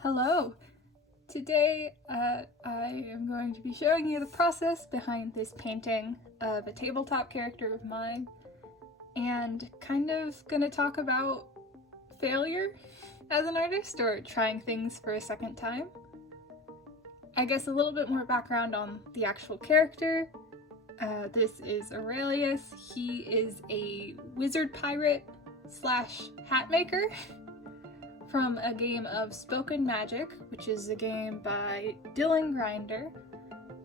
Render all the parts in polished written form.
Hello! Today I am going to be showing you the process behind this painting of a tabletop character of mine and kind of gonna talk about failure as an artist or trying things for a second time. I guess a little bit more background on the actual character. This is Aurelius. He is a wizard pirate slash hat maker from a game of Spoken Magic, which is a game by Dylan Grinder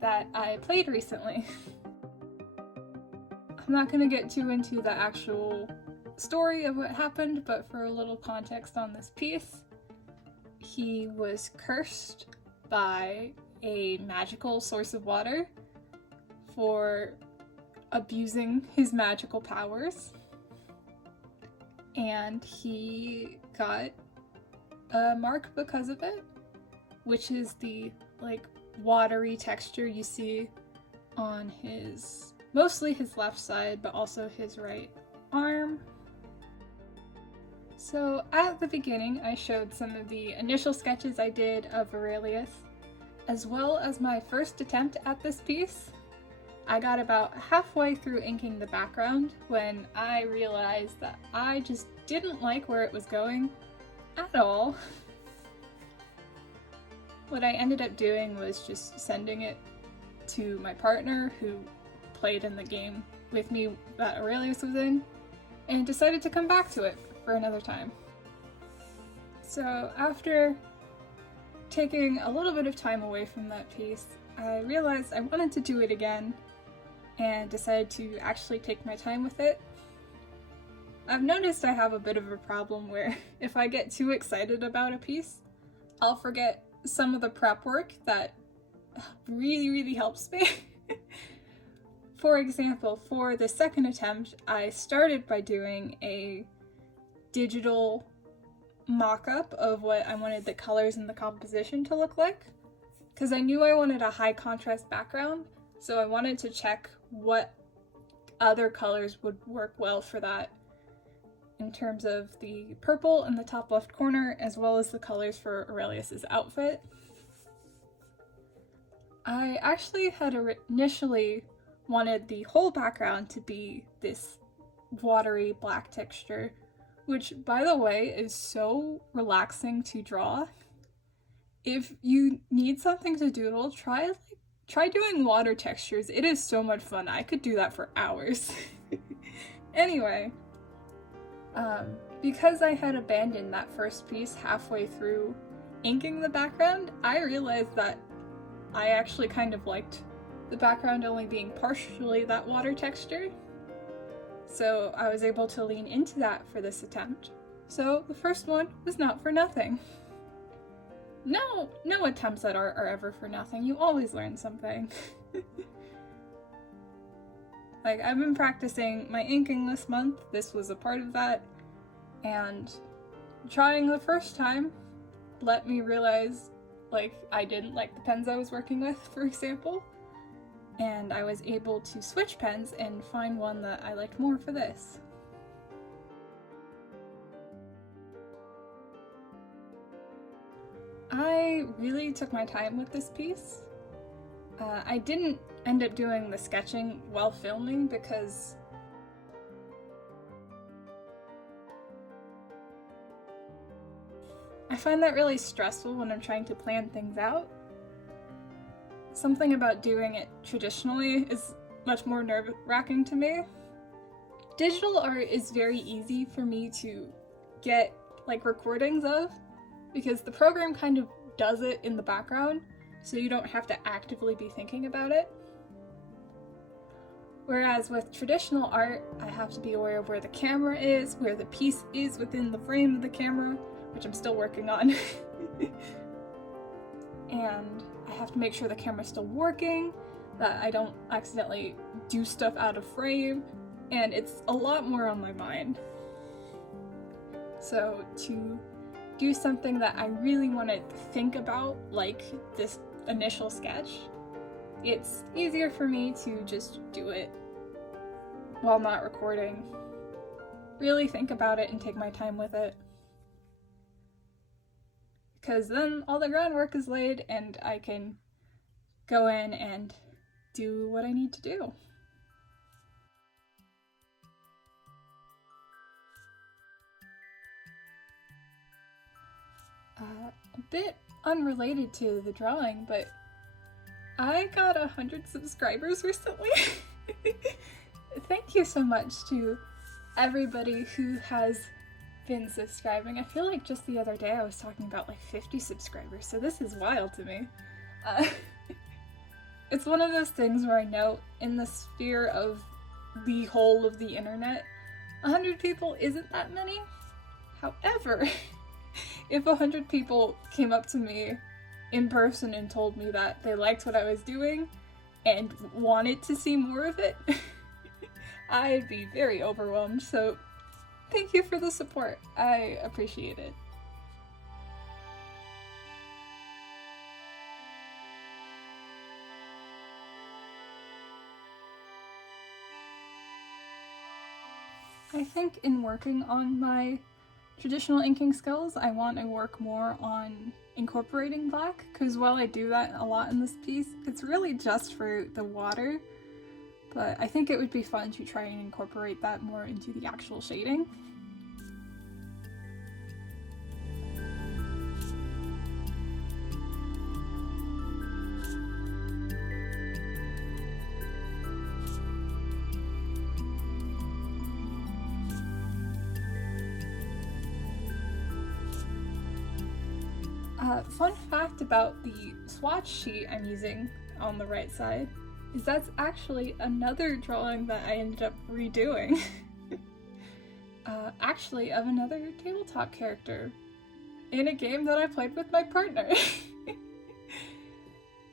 that I played recently. I'm not going to get too into the actual story of what happened, but for a little context on this piece, he was cursed by a magical source of water for abusing his magical powers, and he got a mark because of it, which is the watery texture you see on mostly his left side, but also his right arm. So at the beginning I showed some of the initial sketches I did of Aurelius, as well as my first attempt at this piece. I got about halfway through inking the background when I realized that I just didn't like where it was going at all. What I ended up doing was just sending it to my partner who played in the game with me that Aurelius was in, and decided to come back to it for another time. So after taking a little bit of time away from that piece, I realized I wanted to do it again and decided to actually take my time with it. I've noticed I have a bit of a problem where if I get too excited about a piece, I'll forget some of the prep work that really helps me. For example, for the second attempt, I started by doing a digital mock-up of what I wanted the colors and the composition to look like, because I knew I wanted a high contrast background, so I wanted to check what other colors would work well for that in terms of the purple in the top left corner, as well as the colors for Aurelius's outfit. I actually had initially wanted the whole background to be this watery black texture, which, by the way, is so relaxing to draw. If you need something to doodle, try doing water textures. It is so much fun. I could do that for hours. Anyway, because I had abandoned that first piece halfway through inking the background, I realized that I actually kind of liked the background only being partially that water texture. So I was able to lean into that for this attempt. So the first one was not for nothing. No attempts at art are ever for nothing. You always learn something. I've been practicing my inking this month. This was a part of that. And trying the first time let me realize I didn't like the pens I was working with, for example. And I was able to switch pens and find one that I liked more for this. I really took my time with this piece. I didn't end up doing the sketching while filming because I find that really stressful when I'm trying to plan things out. Something about doing it traditionally is much more nerve-wracking to me. Digital art is very easy for me to get recordings of, because the program kind of does it in the background, so you don't have to actively be thinking about it. Whereas with traditional art, I have to be aware of where the camera is, where the piece is within the frame of the camera, which I'm still working on. And I have to make sure the camera's still working, that I don't accidentally do stuff out of frame, and it's a lot more on my mind. So to do something that I really want to think about, like this initial sketch, it's easier for me to just do it while not recording. Really think about it and take my time with it. because then all the groundwork is laid and I can go in and do what I need to do. A bit unrelated to the drawing, but I got 100 subscribers recently. Thank you so much to everybody who has been subscribing. I feel like just the other day I was talking about like 50 subscribers, so this is wild to me. It's one of those things where I know in the sphere of the whole of the internet, 100 people isn't that many. However, if 100 people came up to me in person and told me that they liked what I was doing and wanted to see more of it, I'd be very overwhelmed, so thank you for the support. I appreciate it. I think in working on my traditional inking skills, I want to work more on incorporating black, because while I do that a lot in this piece, it's really just for the water, but I think it would be fun to try and incorporate that more into the actual shading. Fun fact about the swatch sheet I'm using on the right side is that's actually another drawing that I ended up redoing. Actually of another tabletop character in a game that I played with my partner.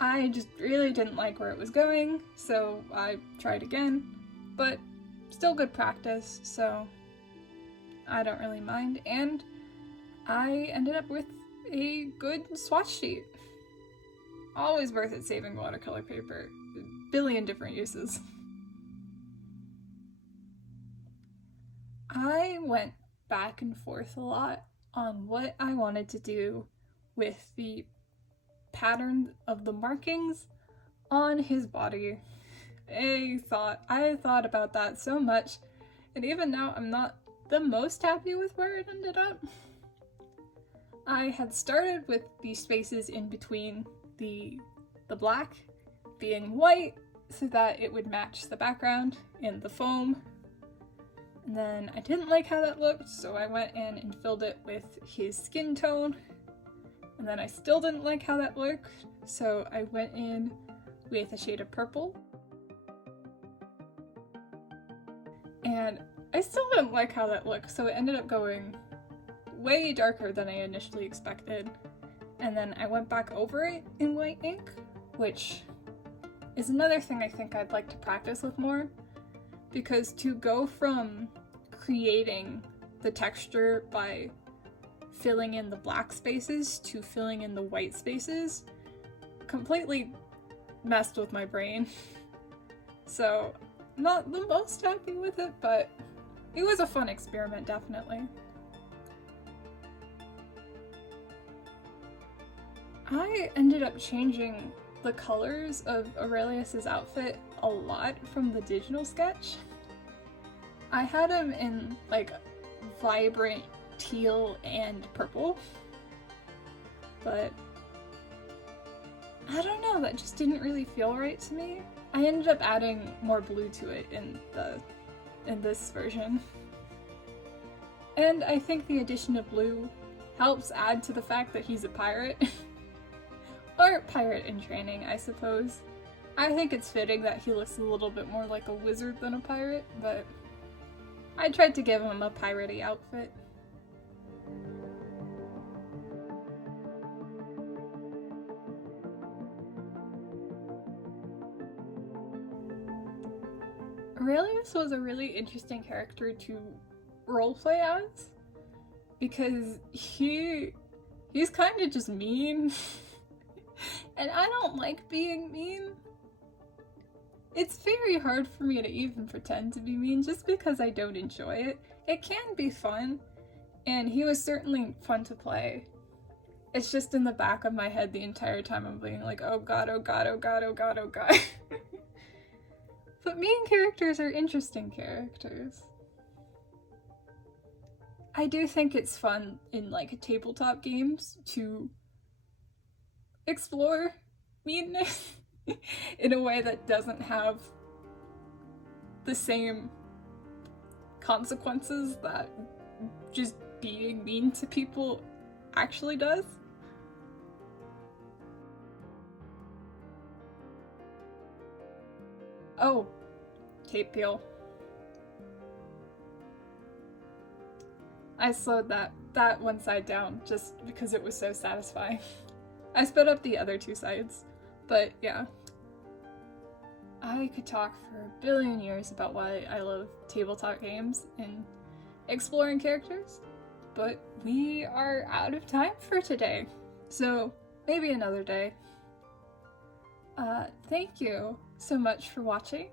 I just really didn't like where it was going, so I tried again, but still good practice, so I don't really mind, and I ended up with a good swatch sheet. Always worth it saving watercolor paper. A billion different uses. I went back and forth a lot on what I wanted to do with the pattern of the markings on his body. I thought about that so much, and even now I'm not the most happy with where it ended up. I had started with the spaces in between the black being white so that it would match the background and the foam. And then I didn't like how that looked, so I went in and filled it with his skin tone. And then I still didn't like how that looked, so I went in with a shade of purple. And I still didn't like how that looked, so it ended up going way darker than I initially expected. And then I went back over it in white ink, which is another thing I think I'd like to practice with more, because to go from creating the texture by filling in the black spaces to filling in the white spaces completely messed with my brain. So, not the most happy with it, but it was a fun experiment, definitely. I ended up changing the colors of Aurelius's outfit a lot from the digital sketch. I had him in like vibrant teal and purple, but I don't know, that just didn't really feel right to me. I ended up adding more blue to it in this version. And I think the addition of blue helps add to the fact that he's a pirate. Or pirate in training, I suppose. I think it's fitting that he looks a little bit more like a wizard than a pirate, but I tried to give him a piratey outfit. Aurelius was a really interesting character to roleplay as, because he's kind of just mean. And I don't like being mean. It's very hard for me to even pretend to be mean just because I don't enjoy it. It can be fun, and he was certainly fun to play. It's just in the back of my head the entire time. I'm being like, oh god, oh god, oh god, oh god, oh god. But main characters are interesting characters. I do think it's fun in like tabletop games to explore meanness in a way that doesn't have the same consequences that just being mean to people actually does. Oh, tape peel. I slowed that one side down just because it was so satisfying. I sped up the other two sides, but yeah. I could talk for a billion years about why I love tabletop games and exploring characters, but we are out of time for today, so maybe another day. Thank you so much for watching.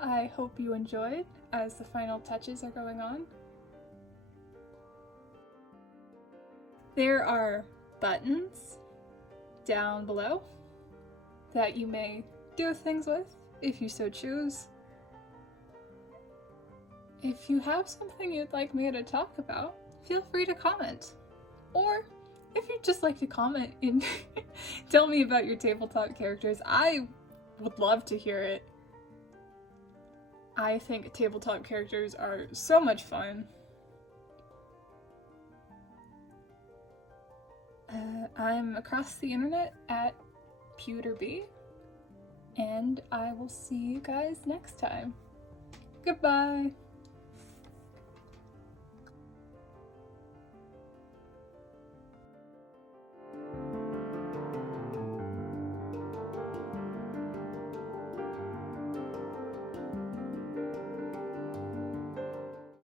I hope you enjoyed as the final touches are going on. There are buttons down below that you may do things with if you so choose. If you have something you'd like me to talk about, feel free to comment. Or if you'd just like to comment and tell me about your tabletop characters, I would love to hear it. I think tabletop characters are so much fun. I'm across the internet at pewterbee, and I will see you guys next time. Goodbye!